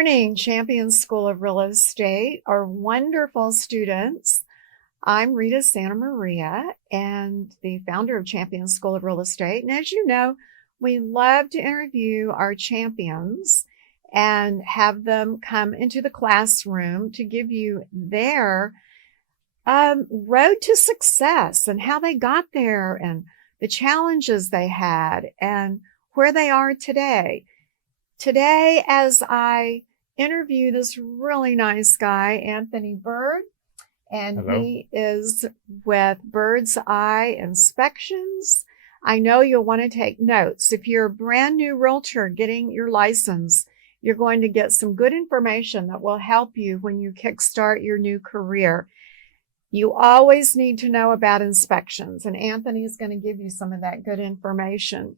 morning, Champion School of Real Estate, our wonderful students. I'm Rita Santa Maria and the founder of Champion School of Real Estate. And as you know, we love to interview our champions and have them come into the classroom to give you their road to success and how they got there and the challenges they had and where they are today. Today, as I interview this really nice guy, Anthony Bird, and Hello. he is with Bird's Eye Inspections. I know you'll want to take notes. If you're a brand new realtor getting your license, you're going to get some good information that will help you when you kickstart your new career. You always need to know about inspections, and Anthony is going to give you some of that good information.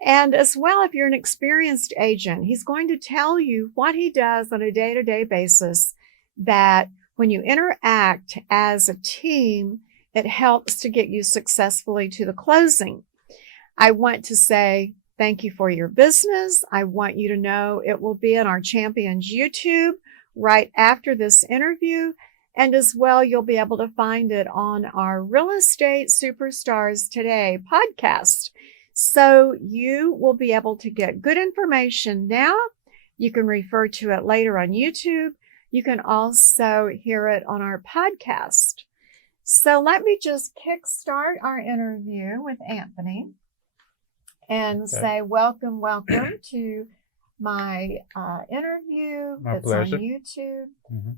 And as well, if you're an experienced agent, he's going to tell you what he does on a day-to-day basis, that when you interact as a team, it helps to get you successfully to the closing. I want to say thank you for your business. I want you to know it will be on our Champions YouTube right after this interview. And as well, you'll be able to find it on our Real Estate Superstars Today podcast. So you will be able to get good information now. You can refer to it later on YouTube. You can also hear it on our podcast. So let me just kickstart our interview with Anthony and say welcome to my interview that's pleasure. on YouTube.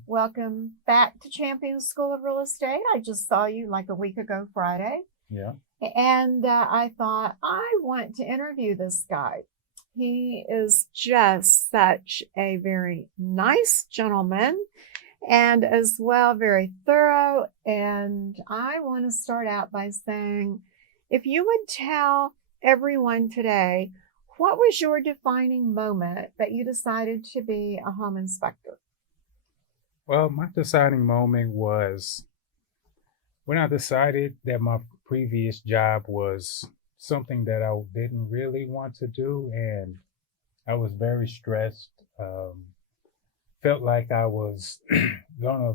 Welcome back to Champion School of Real Estate. I just saw you like a week ago Friday. Yeah. And I thought, I want to interview this guy. He is just such a very nice gentleman and as well very thorough. And I want to start out by saying, if you would tell everyone today, what was your defining moment that you decided to be a home inspector? Well, my deciding moment was when I decided that my previous job was something that I didn't really want to do, and I was very stressed. Felt like I was gonna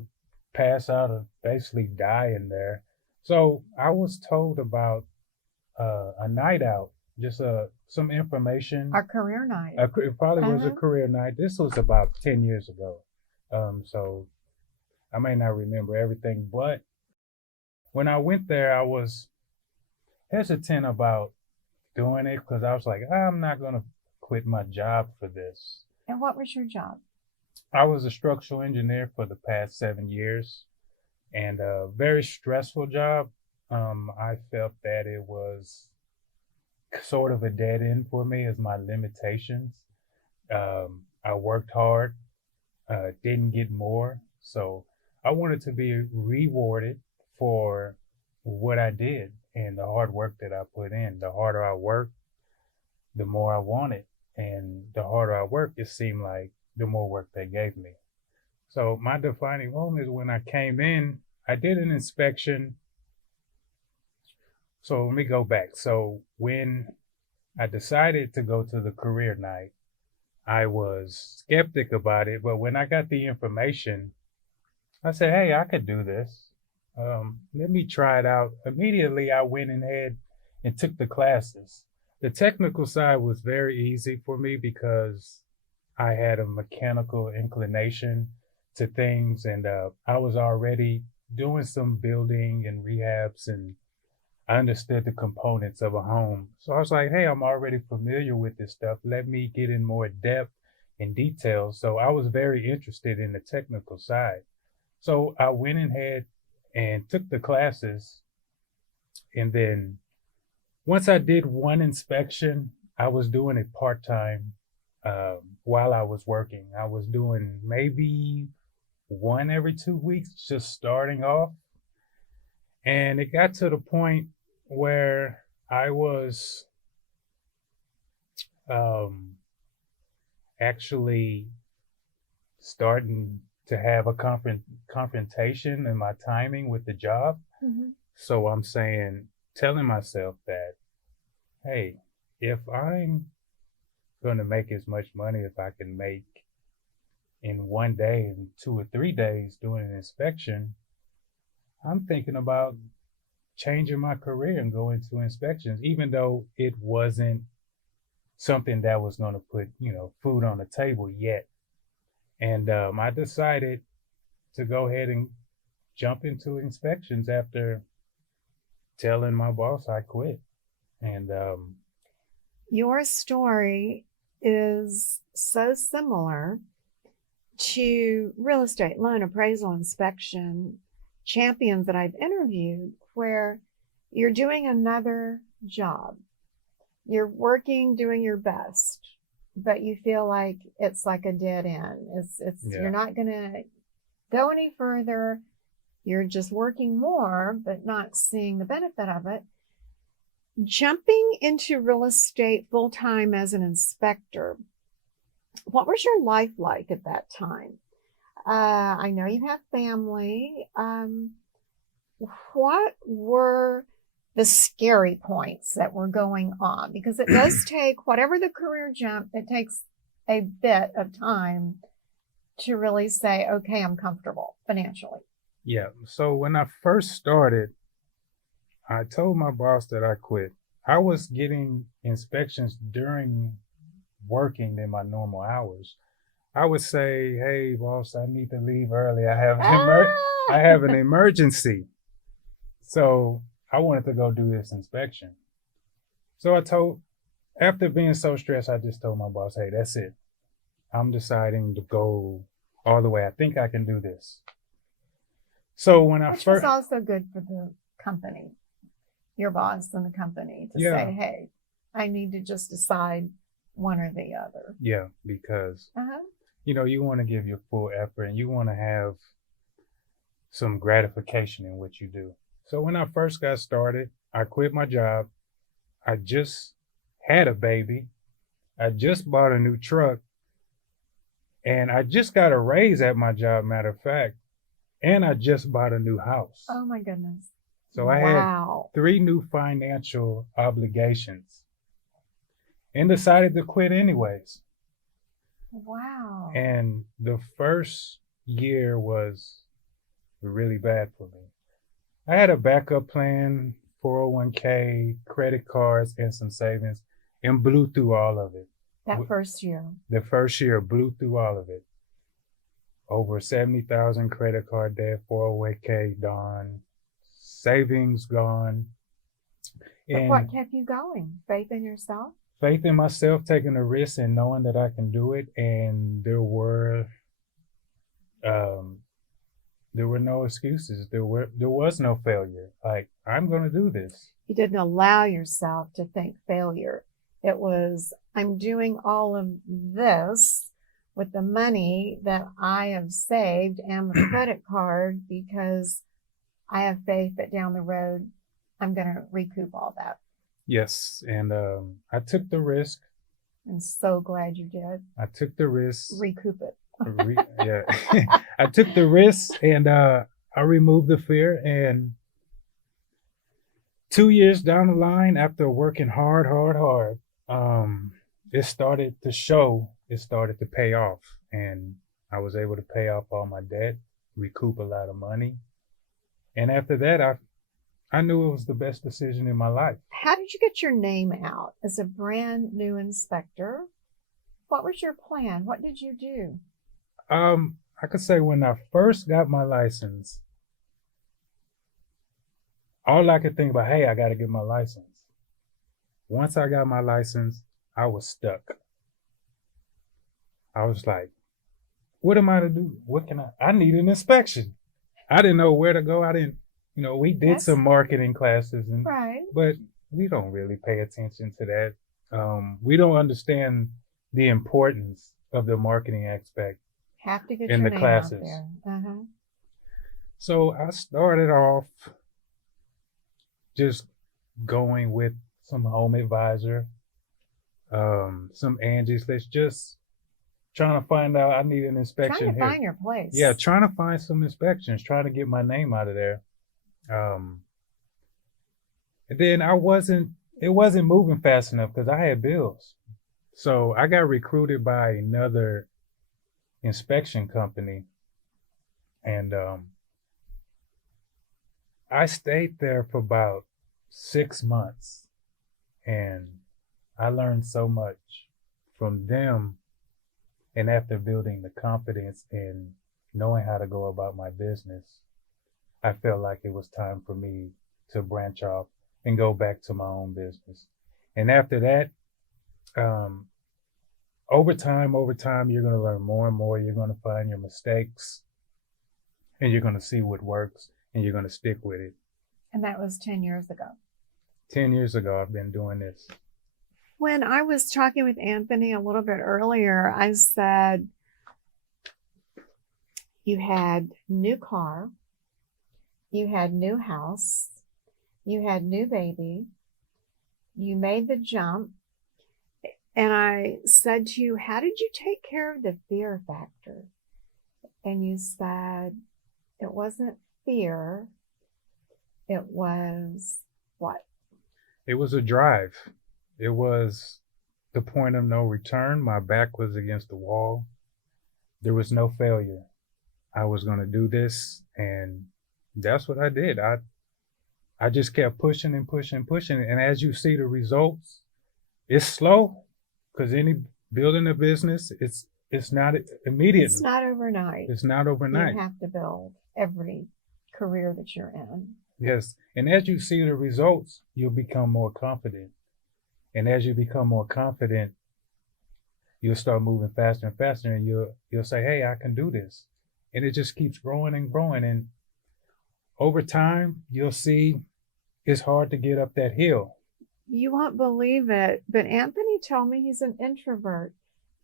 pass out or basically die in there. So I was told about a night out, just some information. Our career night. It probably was a career night. This was about 10 years ago. So I may not remember everything, but when I went there, I was hesitant about doing it because I was like, I'm not going to quit my job for this. And what was your job? I was a structural engineer for the past 7 years, and a very stressful job. I felt that it was sort of a dead end for me as my limitations. I worked hard, didn't get more. So I wanted to be rewarded for what I did and the hard work that I put in. The harder I worked, the more I wanted. And the harder I worked, it seemed like the more work they gave me. So my defining moment is when I came in, I did an inspection. So let me go back. So when I decided to go to the career night, I was skeptic about it. But when I got the information, I said, hey, I could do this. Let me try it out. Immediately, I went ahead and took the classes. The technical side was very easy for me because I had a mechanical inclination to things, and I was already doing some building and rehabs, and I understood the components of a home. So I was like, hey, I'm already familiar with this stuff. Let me get in more depth and detail. So I was very interested in the technical side. So I went ahead and took the classes. And then once I did one inspection, I was doing it part-time while I was working. I was doing maybe one every 2 weeks, just starting off. And it got to the point where I was actually starting to have a confrontation in my timing with the job. So I'm telling myself that, hey, if I'm going to make as much money as I can make in one day and 2 or 3 days doing an inspection, I'm thinking about changing my career and going to inspections, even though it wasn't something that was going to put, food on the table yet. And I decided to go ahead and jump into inspections after telling my boss I quit. And Your story is so similar to real estate, loan appraisal, inspection champions that I've interviewed, where you're doing another job. You're working, doing your best, but you feel like it's like a dead end. yeah, You're not going to go any further. You're just working more, but not seeing the benefit of it. Jumping into real estate full time as an inspector, what was your life like at that time? I know you have family. What were the scary points that were going on? Because it does take, whatever the career jump, it takes a bit of time to really say, okay, I'm comfortable financially. yeah. So when I first started, I told my boss that I quit. I was getting inspections during working in my normal hours. I would say, "Hey, boss, I need to leave early. I have an emergency." So I wanted to go do this inspection. So after being so stressed, I just told my boss, "Hey, that's it. I'm deciding to go all the way. I think I can do this." So when I Which was first, also good for the company, your boss and the company, to yeah, say, hey, I need to just decide one or the other. yeah, because Uh-huh. you want to give your full effort and you want to have some gratification in what you do. So when I first got started, I quit my job. I just had a baby. I just bought a new truck and I just got a raise at my job, matter of fact, and I just bought a new house. Oh my goodness. So I had Wow. 3 new financial obligations and decided to quit anyways. Wow. And the first year was really bad for me. I had a backup plan, 401k, credit cards, and some savings, and blew through all of it. That first year. The first year, blew through all of it. Over 70,000 credit card debt, 401k gone, savings gone, But and what kept you going? Faith in yourself? faith in myself, taking a risk and knowing that I can do it. And um, there were no excuses. There was no failure. Like, I'm going to do this. You didn't allow yourself to think failure. It was, I'm doing all of this with the money that I have saved and the credit card because I have faith that down the road I'm going to recoup all that. Yes, and I took the risk. I'm so glad you did. I took the risk. Recoup it. Yeah, I took the risk, and I removed the fear. And 2 years down the line, after working hard, it started to show. It started to pay off, and I was able to pay off all my debt, recoup a lot of money, and after that, I knew it was the best decision in my life. How did you get your name out as a brand new inspector? What was your plan? What did you do? I could say when I first got my license, all I could think about, hey, I got to get my license. Once I got my license, I was stuck. I was like, what am I to do? What can I need an inspection. I didn't know where to go. I didn't, we did some marketing classes, right, but we don't really pay attention to that. We don't understand the importance of the marketing aspect have to get in your the name classes. Out there. Uh-huh. So I started off just going with some home advisor, some Angie's. Let's just trying to find out. I need an inspection Trying to here. Find your place. Yeah, trying to find some inspections, trying to get my name out of there. And then it wasn't moving fast enough because I had bills. So I got recruited by another inspection company. And I stayed there for about 6 months, and I learned so much from them. And after building the confidence in knowing how to go about my business, I felt like it was time for me to branch off and go back to my own business. And after that, um, over time, you're going to learn more and more. You're going to find your mistakes, and you're going to see what works, and you're going to stick with it. And that was 10 years ago. 10 years ago, I've been doing this. When I was talking with Anthony a little bit earlier, I said, you had new car, you had new house, you had new baby, you made the jump. And I said to you, how did you take care of the fear factor? And you said, it wasn't fear. It was what? It was a drive. It was the point of no return. My back was against the wall. There was no failure. I was going to do this, and that's what I did. I just kept pushing and pushing and pushing. And as you see the results, it's slow, because any building a business, it's not immediate. It's not overnight. It's not overnight. You have to build every career that you're in. Yes. And as you see the results, you'll become more confident. And as you become more confident, you'll start moving faster and faster, and you'll say, hey, I can do this. And it just keeps growing and growing. And over time, you'll see it's hard to get up that hill. You won't believe it, but Anthony told me he's an introvert.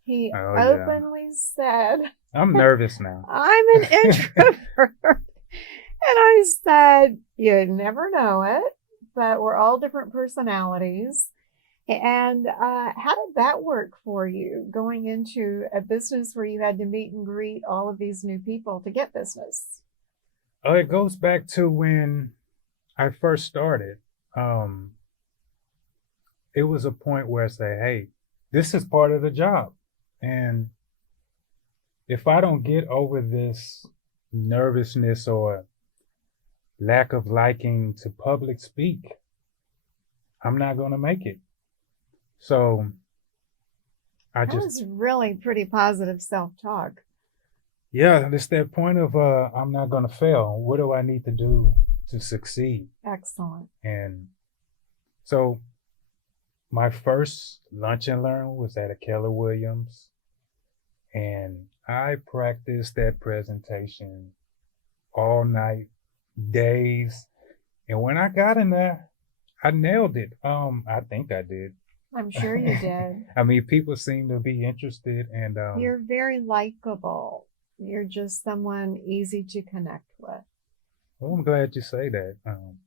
He yeah. openly said, I'm nervous now. I'm an introvert. And I said, you never know it, but we're all different personalities. And how did that work for you, going into a business where you had to meet and greet all of these new people to get business? It goes back to when I first started. It was a point where I say, hey, this is part of the job. And if I don't get over this nervousness or lack of liking to public speak, I'm not going to make it. So that was really pretty positive self-talk. Yeah, it's that point of I'm not going to fail. What do I need to do to succeed? Excellent. And so my first lunch and learn was at a Keller Williams, and I practiced that presentation all night, days. And when I got in there, I nailed it. I think I did. I'm sure you did. I mean, people seem to be interested, and you're very likable. You're just someone easy to connect with. Well, I'm glad you say that.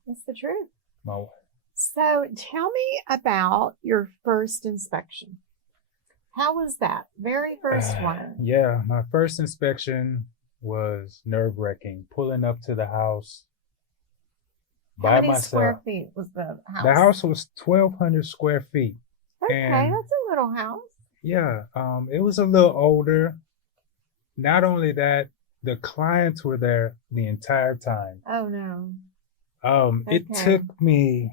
It's the truth. No. So tell me about your first inspection. How was that? Very first one. Yeah, my first inspection was nerve-wracking. Pulling up to the house by How many myself. square feet was the house? The house was 1,200 square feet. Okay, and that's a little house. Yeah, it was a little older. Not only that, the clients were there the entire time. Oh no. It took me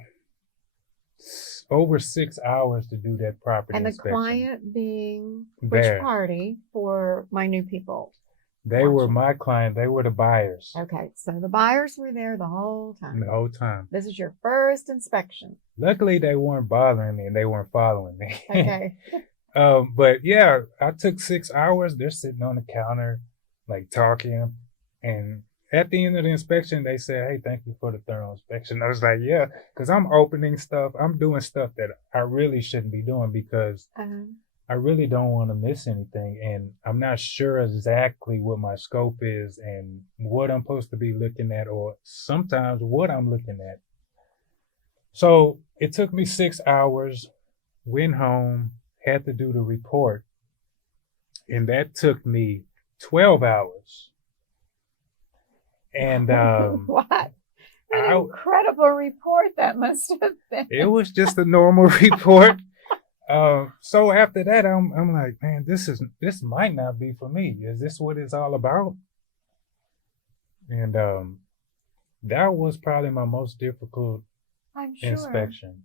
over 6 hours to do that property And the inspection. client being There. which party for my new people? They were my client. They were the buyers Okay, so the buyers were there the whole time. the whole time. This is your first inspection. Luckily, they weren't bothering me and they weren't following me. Okay. But yeah, I took 6 hours. They're sitting on the counter, like talking. And at the end of the inspection, they said, hey, thank you for the thorough inspection. I was like, yeah, because I'm opening stuff. I'm doing stuff that I really shouldn't be doing because I really don't want to miss anything. And I'm not sure exactly what my scope is and what I'm supposed to be looking at, or sometimes what I'm looking at. So it took me 6 hours, went home, had to do the report. And that took me 12 hours. And what? An incredible report that must have been. It was just a normal report. So after that, I'm like, man, this might not be for me. Is this what it's all about? And that was probably my most difficult I'm sure. inspection.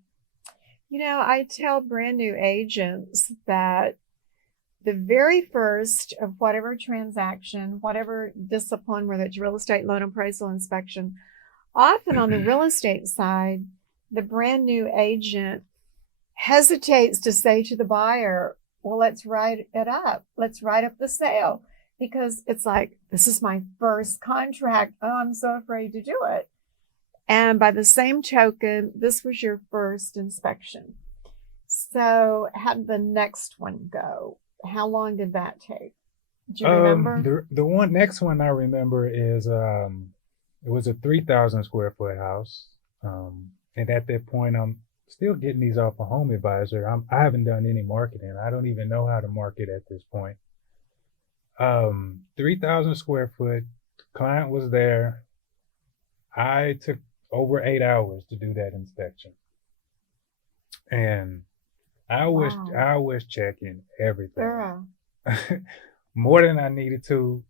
I tell brand new agents that the very first of whatever transaction, whatever discipline, whether it's real estate loan appraisal inspection, often on the real estate side, the brand new agent hesitates to say to the buyer, well, let's write it up. Let's write up the sale because it's like, this is my first contract. Oh, I'm so afraid to do it. And by the same token, this was your first inspection. So how did the next one go? How long did that take? Do you remember? The one next one I remember is it was a 3,000 square foot house. And at that point, I'm still getting these off a home advisor. I haven't done any marketing. I don't even know how to market at this point. 3,000 square foot. Client was there. I took over 8 hours to do that inspection, and Wow. I was checking everything Thorough. more than I needed to.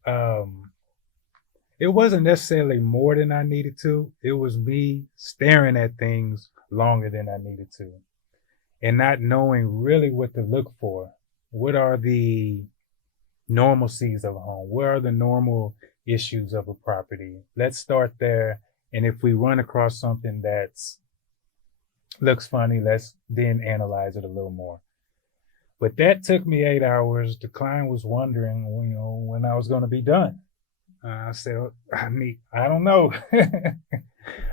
It wasn't necessarily more than I needed to. It was me staring at things longer than I needed to and not knowing really what to look for. What are the normalcies of a home? Where are the normal issues of a property? Let's start there. And if we run across something that's looks funny, let's then analyze it a little more. But that took me 8 hours. The client was wondering, when I was going to be done. I said, I don't know.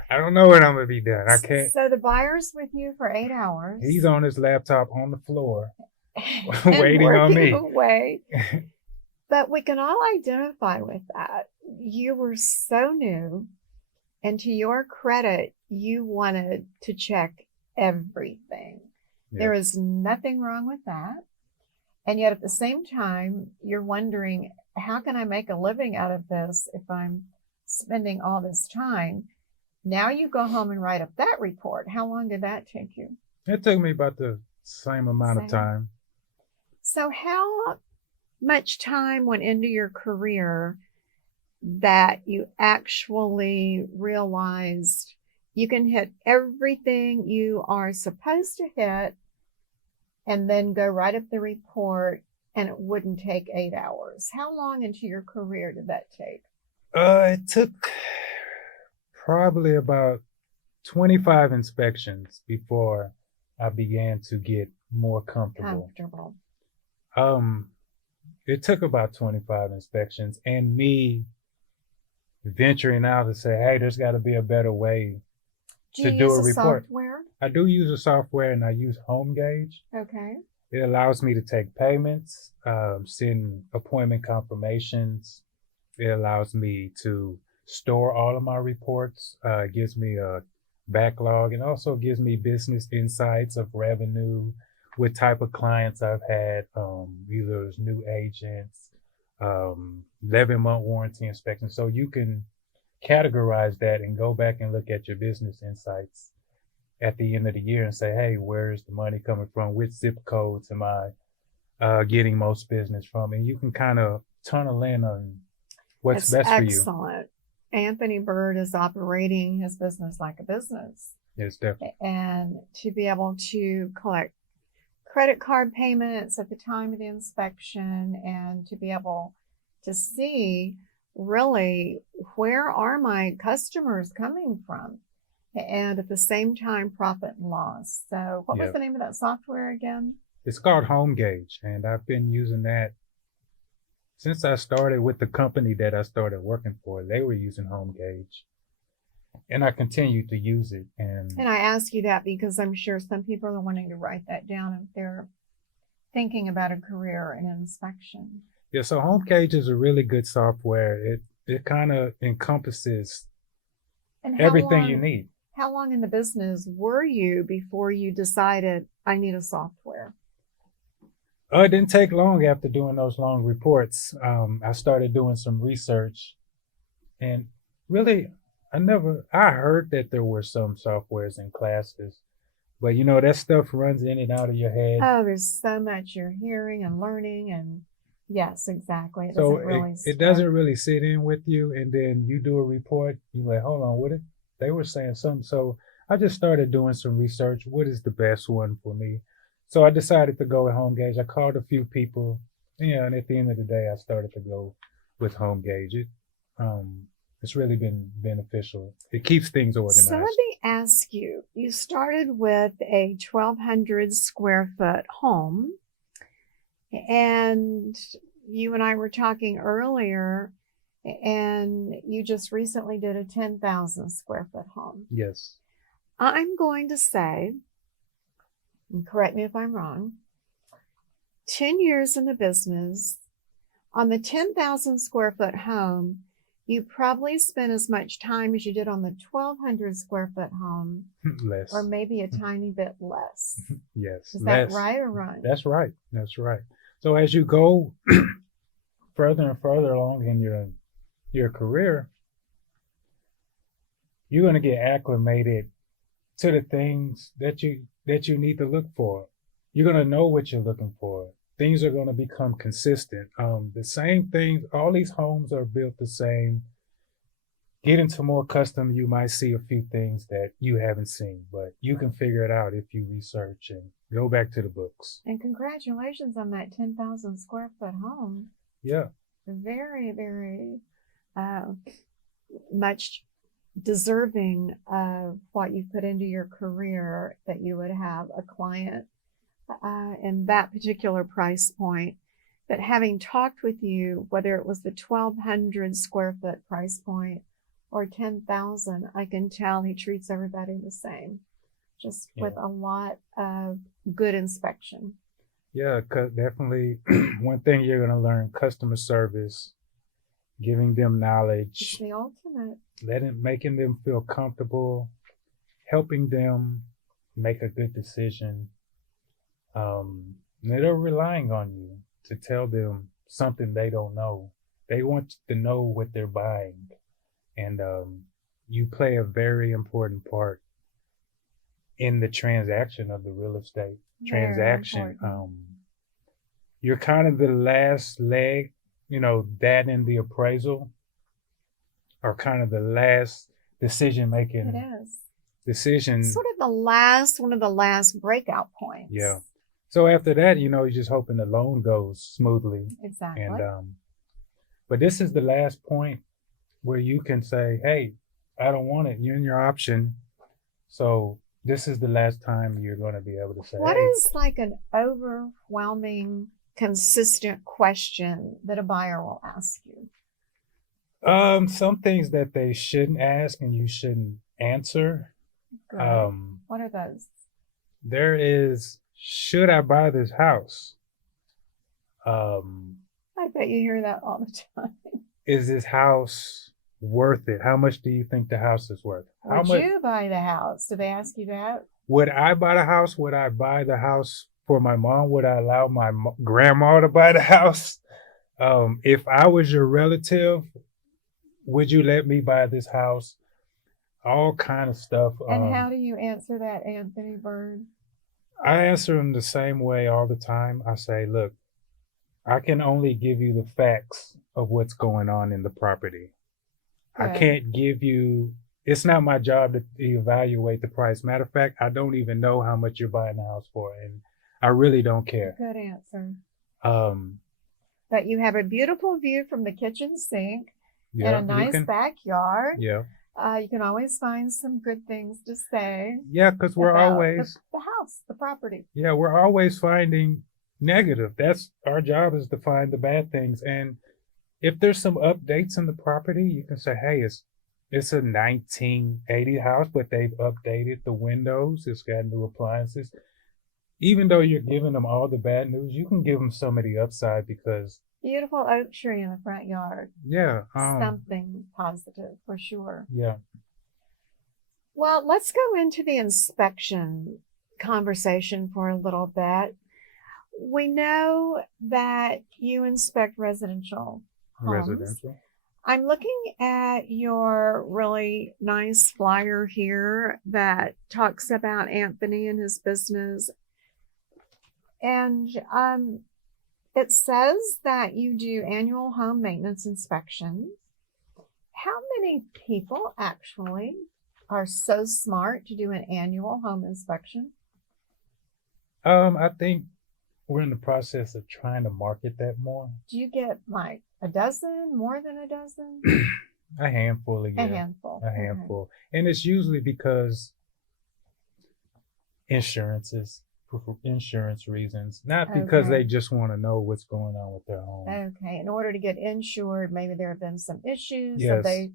I don't know when I'm going to be done. I can't. So the buyer's with you for 8 hours. He's on his laptop on the floor and waiting on working me. away. But we can all identify with that. You were so new, and to your credit, you wanted to check everything. Yeah. There is nothing wrong with that. And yet at the same time, you're wondering, how can I make a living out of this if I'm spending all this time? Now you go home and write up that report. How long did that take you? It took me about the same amount of Same. time. So how much time went into your career that you actually realized you can hit everything you are supposed to hit and then go write up the report and it wouldn't take 8 hours? How long into your career did that take? It took probably about 25 inspections before I began to get more comfortable. It took about 25 inspections and me venturing out to say, hey, there's got to be a better way to do a report. Software? I do use a software and I use HomeGauge. Okay. It allows me to take payments, send appointment confirmations. It allows me to store all of my reports. It gives me a backlog and also gives me business insights of revenue, what type of clients I've had, either as new agents, 11-month warranty inspection. So you can categorize that and go back and look at your business insights at the end of the year and say, hey, where's the money coming from? Which zip codes am I getting most business from? And you can kind of tunnel in on what's That's best for you. Excellent. Anthony Bird is operating his business like a business. Yes, definitely. And to be able to collect credit card payments at the time of the inspection and to be able to see really where are my customers coming from, and at the same time profit and loss. So what was the name of that software again? It's called HomeGauge, and I've been using that since I started with the company that I started working for. They were using HomeGauge, and I continue to use it. And I ask you that because I'm sure some people are wanting to write that down if they're thinking about a career in inspection. Yeah, so HomeGauge is a really good software. It kind of encompasses everything you need. How long in the business were you before you decided I need a software? It didn't take long after doing those long reports. I started doing some research, and really, I heard that there were some softwares and classes, But that stuff runs in and out of your head. Oh, there's so much you're hearing and learning, and yes, exactly. It So doesn't it, really it stick. doesn't really sit in with you. And then you do a report, you're like, hold on, they were saying something. So I just started doing some research. What is the best one for me? So I decided to go with Home Gauge. I called a few people, and at the end of the day, I started to go with Home Gauge. It's really been beneficial. It keeps things So let organized. me ask you, you started with a 1,200 square foot home, and you and I were talking earlier, and you just recently did a 10,000 square foot home. Yes. I'm going to say, and correct me if I'm wrong, 10 years in the business, on the 10,000 square foot home, you probably spent as much time as you did on the 1,200 square foot home, Less. or maybe a tiny bit less. Yes. Is Less. that right or wrong? That's right. That's right. So as you go further and further along in your career, you're going to get acclimated to the things that you need to look for. You're going to know what you're looking for. Things are going to become consistent. The same things. All these homes are built the same. Get into more custom, you might see a few things that you haven't seen, but you can figure it out if you research and go back to the books. And congratulations on that 10,000 square foot home. Yeah. Very, very much deserving of what you put into your career, that you would have a client in that particular price point. But having talked with you, whether it was the 1,200 square foot price point or 10,000, I can tell he treats everybody the same, just with a lot of good inspection. Yeah, definitely. One thing you're going to learn: customer service, giving them knowledge, it's the ultimate. Making them feel comfortable, helping them make a good decision. They're relying on you to tell them something they don't know. They want to know what they're buying, and you play a very important part in the transaction of the real estate transaction. You're kind of the last leg, that and the appraisal are kind of the last decision making. It is. Decision. Sort of one of the last breakout points. Yeah. So after that, you're just hoping the loan goes smoothly. Exactly. And but this is the last point where you can say, hey, I don't want it. You're in your option. So this is the last time you're going to be able to say, what is like an overwhelming, consistent question that a buyer will ask you? Some things that they shouldn't ask and you shouldn't answer. What are those? There is, should I buy this house? I bet you hear that all the time. Is this house worth it? How much do you think the house is worth? Would you buy the house? Do they ask you that? Would I buy the house? Would I buy the house for my mom? Would I allow my grandma to buy the house? If I was your relative, would you let me buy this house? All kind of stuff. And how do you answer that, Anthony Bird? I answer them the same way all the time. I say, look, I can only give you the facts of what's going on in the property. Good. I can't give you, it's not my job to evaluate the price. Matter of fact, I don't even know how much you're buying the house for, and I really don't care. Good answer. But you have a beautiful view from the kitchen sink and a nice backyard. Yeah. You can always find some good things to say. Yeah, because we're always the house, the property. Yeah, we're always finding negative. That's our job, is to find the bad things. And if there's some updates in the property, you can say, hey, it's a 1980 house, but they've updated the windows. It's got new appliances. Even though you're giving them all the bad news, you can give them some of the upside, because beautiful oak tree in the front yard. Yeah. Something positive for sure. Yeah. Well, let's go into the inspection conversation for a little bit. We know that you inspect residential homes. I'm looking at your really nice flyer here that talks about Anthony and his business. And it says that you do annual home maintenance inspections. How many people actually are so smart to do an annual home inspection? I think we're in the process of trying to market that more. Do you get like a dozen, more than a dozen? A handful a year. A handful. A handful. And it's usually because insurances, for insurance reasons, not because Okay. they just want to know what's going on with their home. Okay. In order to get insured, maybe there have been some issues, so Yes. they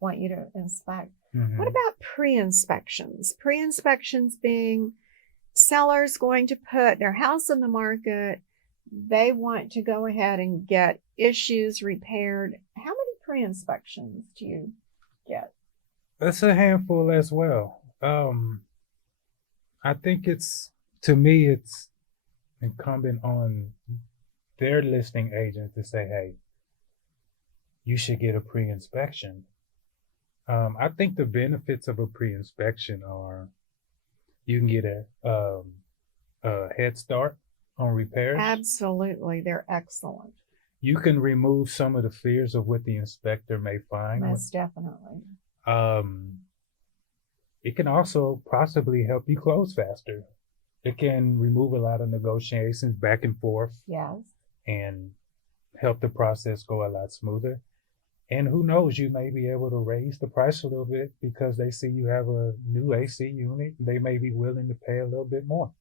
want you to inspect. What Mhm. about pre-inspections? Pre-inspections being sellers going to put their house on the market. They want to go ahead and get issues repaired. How many pre-inspections do you get? That's a handful as well. I think to me, it's incumbent on their listing agent to say, hey, you should get a pre inspection. I think the benefits of a pre inspection are you can get a head start on repairs. Absolutely. They're excellent. You can remove some of the fears of what the inspector may find. Most definitely. It can also possibly help you close faster. It can remove a lot of negotiations back and forth. Yes. And help the process go a lot smoother. And who knows, you may be able to raise the price a little bit because they see you have a new AC unit. They may be willing to pay a little bit more.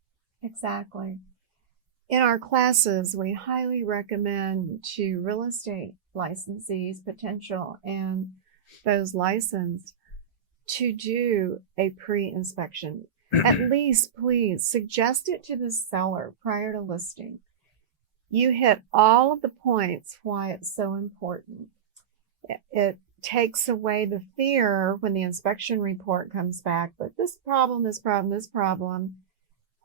Exactly. In our classes, we highly recommend to real estate licensees, potential, and those licensed to do a pre-inspection. At least, please suggest it to the seller prior to listing. You hit all of the points why it's so important. It takes away the fear when the inspection report comes back, but this problem, this problem, this problem,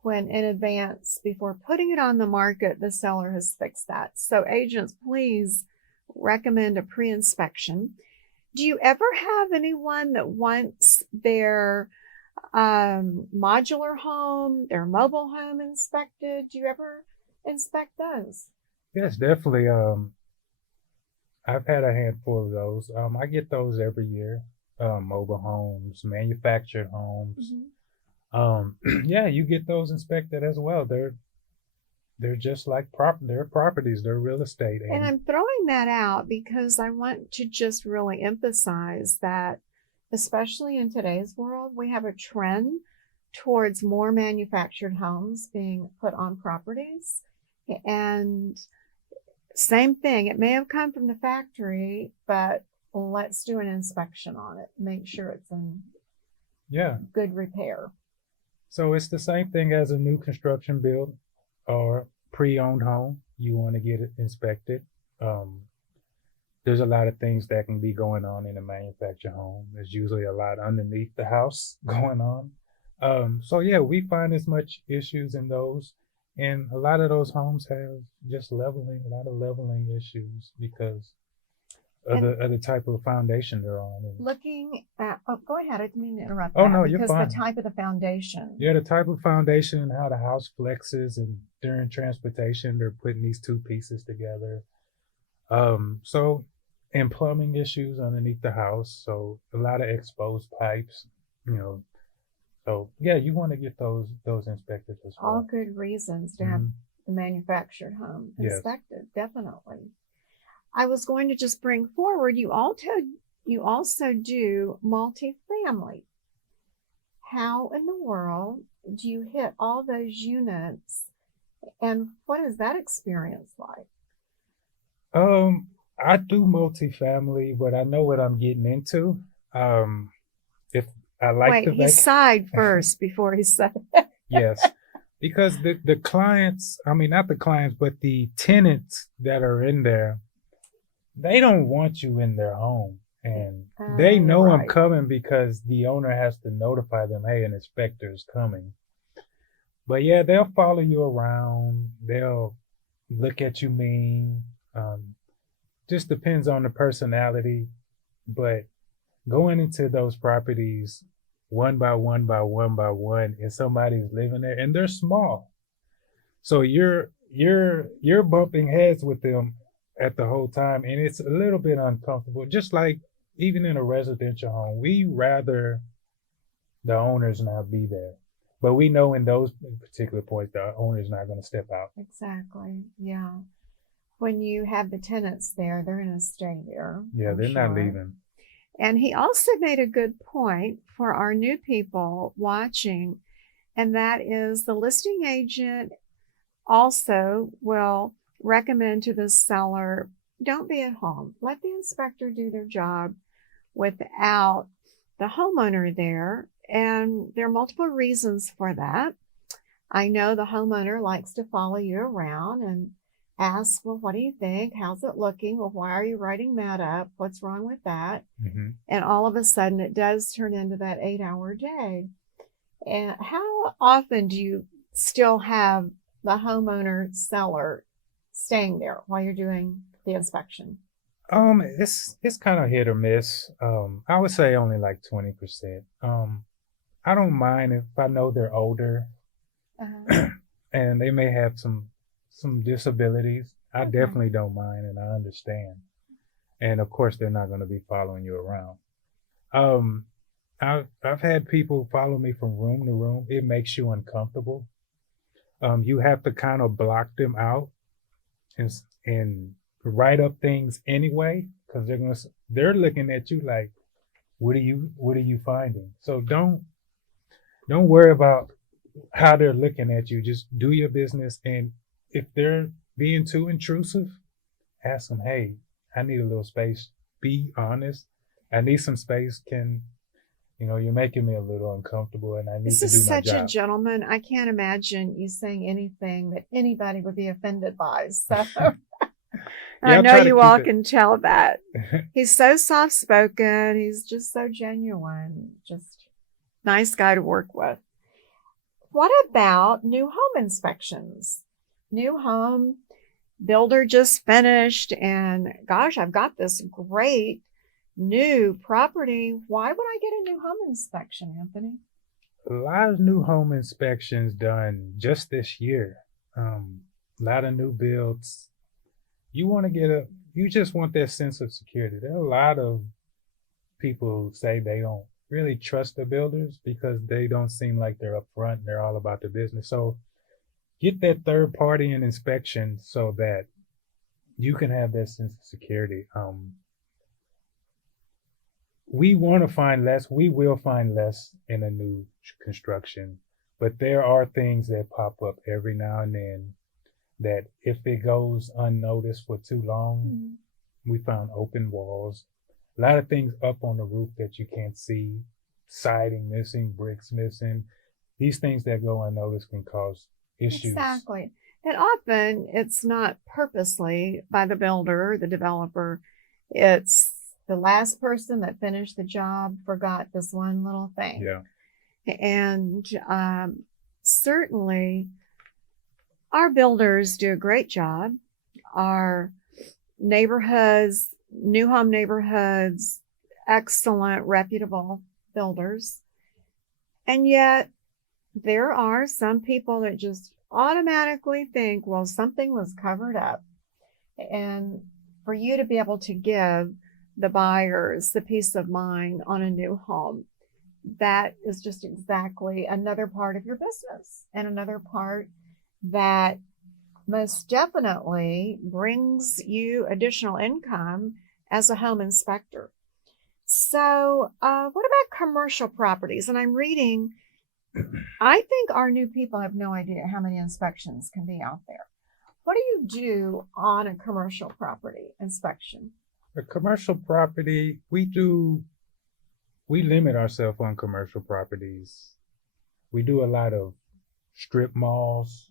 when in advance, before putting it on the market, the seller has fixed that. So agents, please recommend a pre-inspection. Do you ever have anyone that wants their modular home, their mobile home inspected? Do you ever inspect those? Yes, definitely. I've had a handful of those. I get those every year. Mobile homes, manufactured homes. Yeah, you get those inspected as well. They're just like they're properties, they're real estate. And I'm throwing that out because I want to just really emphasize that, especially in today's world, we have a trend towards more manufactured homes being put on properties. And same thing, it may have come from the factory, but let's do an inspection on it, make sure it's in good repair. So it's the same thing as a new construction build or pre-owned home. You want to get it inspected. There's a lot of things that can be going on in a manufactured home. There's usually a lot underneath the house going on. So yeah, we find as much issues in those. And a lot of those homes have just a lot of leveling issues because of the type of foundation they're on. Looking at, go ahead, I didn't mean to interrupt Oh, that, no, you're because fine. the type of the foundation. Yeah, the type of foundation and how the house flexes, and during transportation, they're putting these two pieces together. So, and plumbing issues underneath the house. So a lot of exposed pipes, you know. So yeah, you want to get those inspected as well. All good reasons to have the manufactured home inspected, definitely. I was going to just bring forward, you also do multifamily. How in the world do you hit all those units, and what is that experience like? I do multifamily, but I know what I'm getting into. If I like Wait, he sighed first before he said it. Yes, because the clients, I mean, not the clients, but the tenants that are in there, they don't want you in their home. And they know I'm coming because the owner has to notify them, hey, an inspector is coming. But yeah, they'll follow you around. They'll look at you mean. just depends on the personality. But going into those properties one by one by one by one, and somebody's living there, and they're small, so you're bumping heads with them at the whole time, and it's a little bit uncomfortable. Just like even in a residential home, we rather the owners not be there, but we know in those particular points the owner's not going to step out. Exactly. Yeah. When you have the tenants there, they're going to stay there. Yeah, they're not leaving. And he also made a good point for our new people watching, and that is the listing agent also will recommend to the seller, don't be at home. Let the inspector do their job without the homeowner there. And there are multiple reasons for that. I know the homeowner likes to follow you around and ask, well, what do you think? How's it looking? Well, why are you writing that up? What's wrong with that? Mm-hmm. And all of a sudden it does turn into that 8-hour day. And how often do you still have the homeowner seller staying there while you're doing the inspection? It's kind of hit or miss. I would say only like 20%. I don't mind if I know they're older and they may have some disabilities. I definitely don't mind, and I understand. And of course, they're not going to be following you around. I've had people follow me from room to room. It makes you uncomfortable. You have to kind of block them out and write up things anyway, because they're looking at you like, what are you finding? So don't worry about how they're looking at you. Just do your business, and if they're being too intrusive, ask them, hey, I need a little space. Be honest. I need some space. You're making me a little uncomfortable, and I need to do my job. This is such a gentleman. I can't imagine you saying anything that anybody would be offended by. So I know you all can tell that. He's so soft-spoken. He's just so genuine. Just nice guy to work with. What about new home inspections? New home, builder just finished, and gosh, I've got this great new property. Why would I get a new home inspection, Anthony? A lot of new home inspections done just this year. A lot of new builds. You just want that sense of security. There are a lot of people who say they don't really trust the builders because they don't seem like they're upfront. They're all about the business. So get that third party in inspection so that you can have that sense of security. We want to find less. We will find less in a new construction, but there are things that pop up every now and then that if it goes unnoticed for too long, we found open walls, a lot of things up on the roof that you can't see, siding missing, bricks missing. These things that go unnoticed can cause issues. Exactly. And often it's not purposely by the builder, the developer. It's the last person that finished the job forgot this one little thing. Yeah. And certainly our builders do a great job. Our neighborhoods, new home neighborhoods, excellent, reputable builders. And yet there are some people that just automatically think, well, something was covered up. And for you to be able to give the buyers the peace of mind on a new home, that is just exactly another part of your business, and another part that most definitely brings you additional income as a home inspector. So what about commercial properties? And I'm reading, I think our new people have no idea how many inspections can be out there. What do you do on a commercial property inspection? A commercial property, we limit ourselves on commercial properties. We do a lot of strip malls.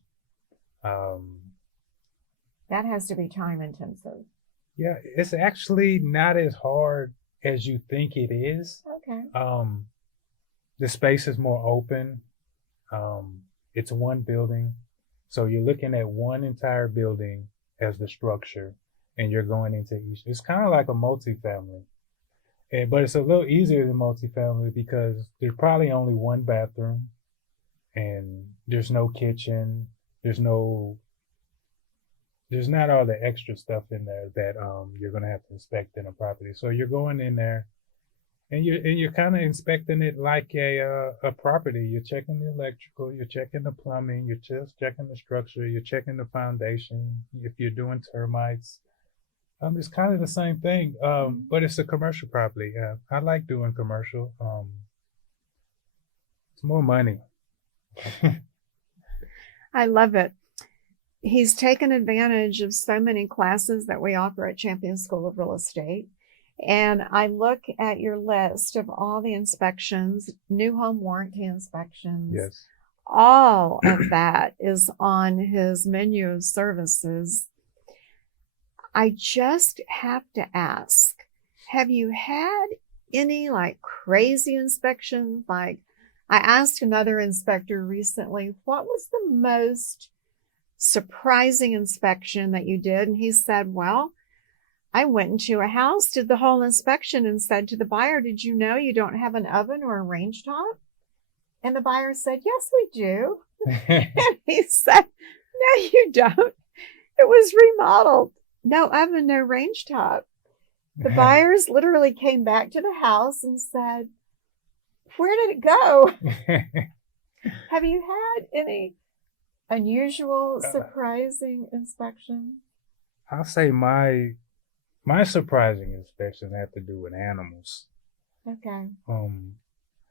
That has to be time intensive. Yeah, it's actually not as hard as you think it is. Okay. The space is more open. It's one building. So you're looking at one entire building as the structure. and you're going into each. It's kind of like a multifamily, but it's a little easier than multifamily because there's probably only one bathroom, and there's no kitchen. There's no there's not all the extra stuff in there that you're gonna have to inspect in a property. So you're going in there and you're kind of inspecting it like a property. You're checking the electrical, you're checking the plumbing, you're just checking the structure, you're checking the foundation. If you're doing termites, it's kind of the same thing, but it's a commercial property. I like doing commercial. It's more money. I love it. He's taken advantage of so many classes that we offer at Champion School of Real Estate. And I look at your list of all the inspections, new home warranty inspections. Yes. All of that is on his menu of services. I just have to ask, have you had any like crazy inspections? Like I asked another inspector recently, what was the most surprising inspection that you did? And he said, well, I went into a house, did the whole inspection, and said to the buyer, did you know you don't have an oven or a range top? And the buyer said, yes, we do. And he said, no, you don't. It was remodeled. No oven, no range top. The buyers literally came back to the house and said, where did it go? Have you had any unusual, surprising inspection? I'll say my surprising inspection had to do with animals. Okay.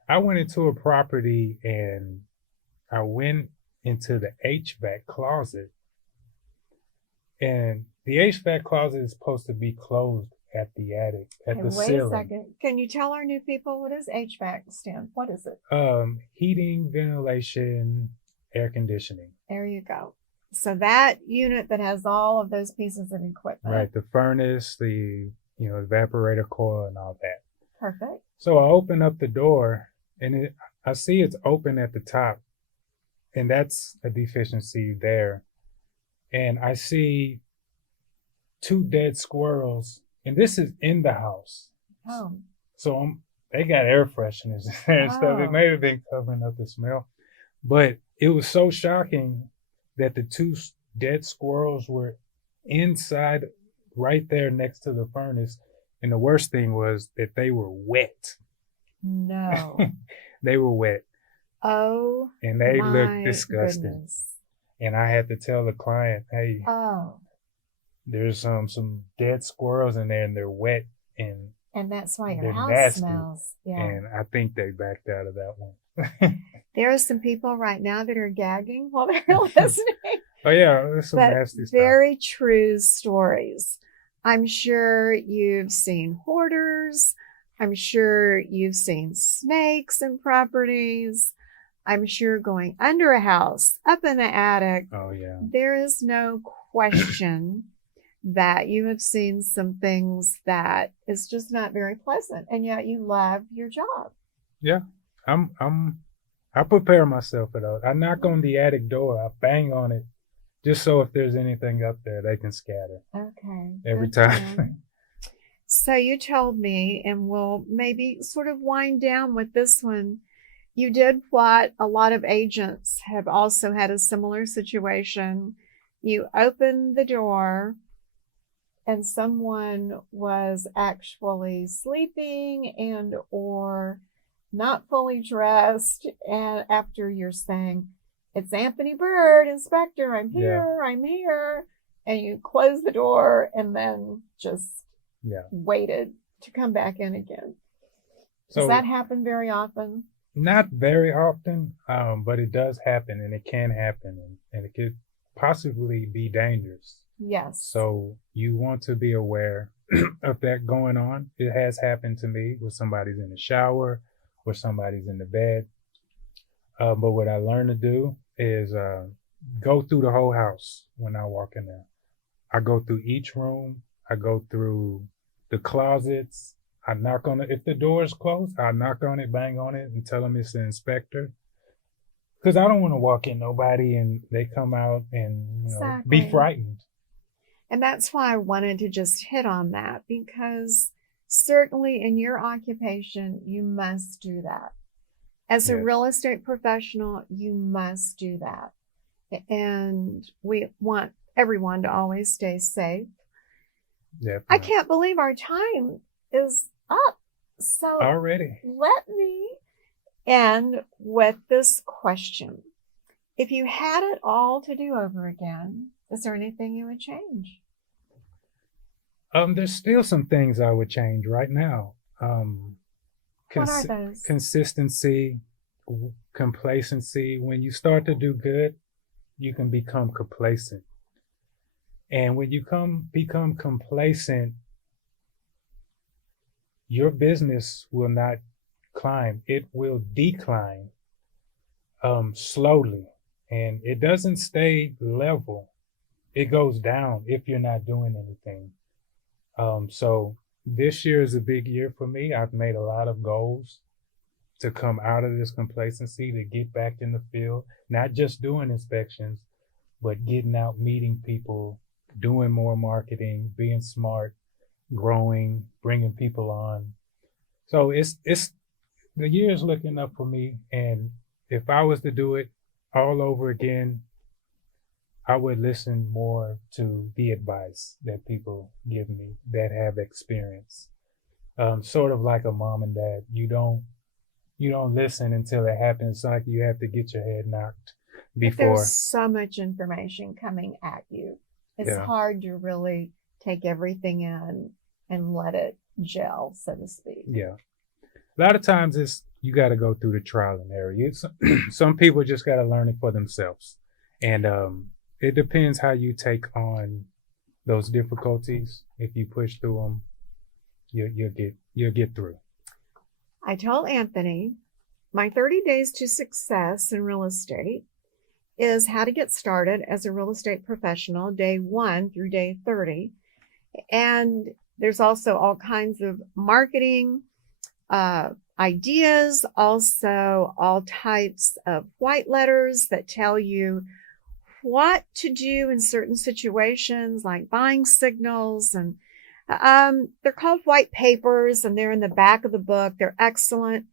I went into a property and I went into the HVAC closet, and the HVAC closet is supposed to be closed at the attic, at the ceiling. Wait a second. Can you tell our new people what does HVAC stand? What is it? Heating, ventilation, air conditioning. There you go. So that unit that has all of those pieces of equipment. Right, the furnace, the evaporator coil and all that. Perfect. So I open up the door and I see it's open at the top, and that's a deficiency there. And I see 2 dead squirrels, and this is in the house. Oh. So they got air fresheners in there and stuff. It may have been covering up the smell, but it was so shocking that the 2 dead squirrels were inside right there next to the furnace. And the worst thing was that they were wet. No. They were wet. Oh. And they looked disgusting. Goodness. And I had to tell the client, hey, there's some dead squirrels in there and they're wet and that's why your house nasty. Smells. Yeah. And I think they backed out of that one. There are some people right now that are gagging while they're listening. Oh yeah, there's some nasty stuff. Very true stories. I'm sure you've seen hoarders. I'm sure you've seen snakes in properties. I'm sure going under a house, up in the attic. Oh yeah. There is no question that you have seen some things that is just not very pleasant, and yet you love your job. Yeah. I prepare myself for those. I knock on the attic door, I bang on it, just so if there's anything up there, they can scatter. Okay. Every time. So you told me, and we'll maybe sort of wind down with this one. You did what a lot of agents have also had a similar situation. You opened the door and someone was actually sleeping and or not fully dressed. And after you're saying, it's Anthony Bird, Inspector, I'm here, I'm here. And you close the door and then just waited to come back in again. So, does that happen very often? Not very often, but it does happen, and it can happen, and it could possibly be dangerous. Yes. So you want to be aware of that going on. It has happened to me where somebody's in the shower or somebody's in the bed. But what I learned to do is go through the whole house when I walk in there. I go through each room. I go through the closets. I knock on it. If the door is closed, I knock on it, bang on it, and tell them it's the inspector. Because I don't want to walk in nobody and they come out and be frightened. And that's why I wanted to just hit on that, because certainly in your occupation, you must do that. As a real Yes, estate professional, you must do that. And we want everyone to always stay safe. I definitely. can't believe our time is up. So Already. let me end with this question. If you had it all to do over again, is there anything you would change? There's still some things I would change right now. Um, What are cons- those? consistency, complacency. When you start to do good, you can become complacent. And when you become complacent, your business will not climb. It will decline slowly. And it doesn't stay level. It goes down if you're not doing anything. So this year is a big year for me. I've made a lot of goals to come out of this complacency, to get back in the field, not just doing inspections, but getting out, meeting people, doing more marketing, being smart, growing, bringing people on. So it's the year is looking up for me, and if I was to do it all over again, I would listen more to the advice that people give me that have experience. Sort of like a mom and dad. You don't listen until it happens. It's like you have to get your head knocked But there's before. so much information coming at you. It's Yeah, hard to really take everything in and let it gel, so to speak. yeah. A lot of times it's you got to go through the trial and error. Some people just got to learn it for themselves, and it depends how you take on those difficulties. If you push through them, you'll get through. I told Anthony my 30 days to success in real estate is how to get started as a real estate professional, day 1 through day 30. And there's also all kinds of marketing ideas, also all types of white letters that tell you what to do in certain situations, like buying signals. And they're called white papers, and they're in the back of the book. They're excellent.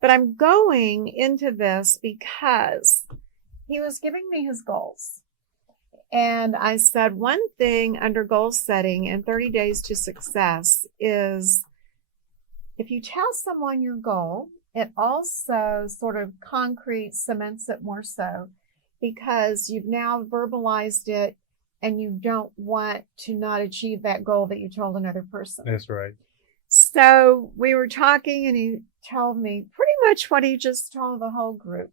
But I'm going into this because he was giving me his goals. And I said, one thing under goal setting and 30 days to success is if you tell someone your goal, it also sort of concrete cements it more so, because you've now verbalized it and you don't want to not achieve that goal that you told another person. That's right. So we were talking and he told me pretty much what he just told the whole group.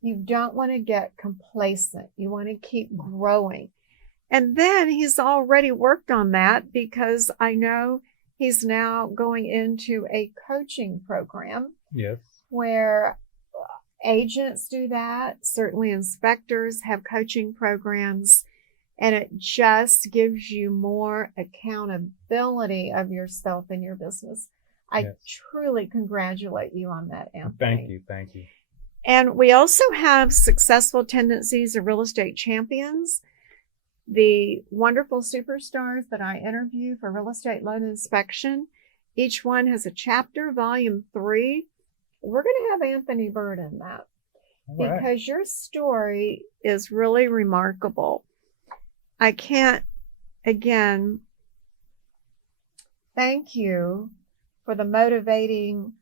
You don't want to get complacent. You want to keep growing. And then he's already worked on that, because I know he's now going into a coaching program Yes. where agents do that. Certainly inspectors have coaching programs, and it just gives you more accountability of yourself and your business. I Yes. truly congratulate you on that, Anthony. Thank you. Thank you. And we also have Successful Tendencies of Real Estate Champions, the wonderful superstars that I interview for real estate loan inspection. Each one has a chapter, volume 3. We're going to have Anthony Bird in that, Right. because your story is really remarkable. I can't, again, thank you for the motivating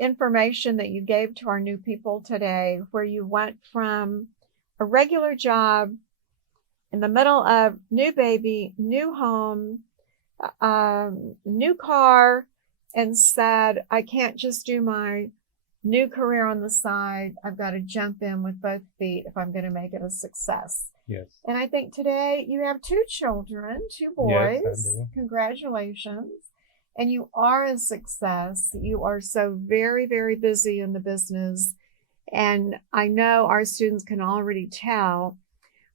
information that you gave to our new people today, where you went from a regular job in the middle of new baby, new home, new car, and said, I can't just do my new career on the side. I've got to jump in with both feet if I'm going to make it a success. Yes. And I think today you have 2 children, 2 Yes, boys. I do. Congratulations. And you are a success. You are so very, very busy in the business. And I know our students can already tell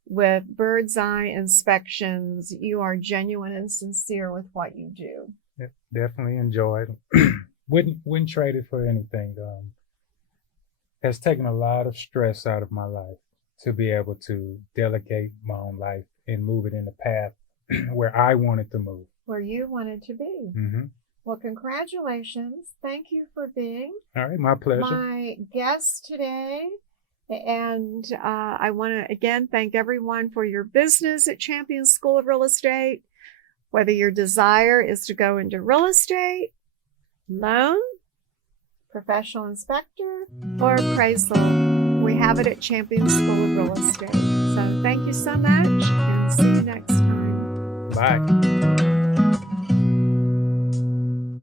with bird's eye inspections, you are genuine and sincere with what you do. Definitely enjoyed. Wouldn't trade it for anything. Has taken a lot of stress out of my life to be able to delegate my own life and move it in the path where I wanted to move. Where you wanted to be. Mm-hmm. Well, congratulations. Thank you for being All right, my pleasure. my guest today. And I want to again thank everyone for your business at Champion School of Real Estate. Whether your desire is to go into real estate, loan, professional inspector, or appraisal, we have it at Champion School of Real Estate. So thank you so much and see you next time. Bye.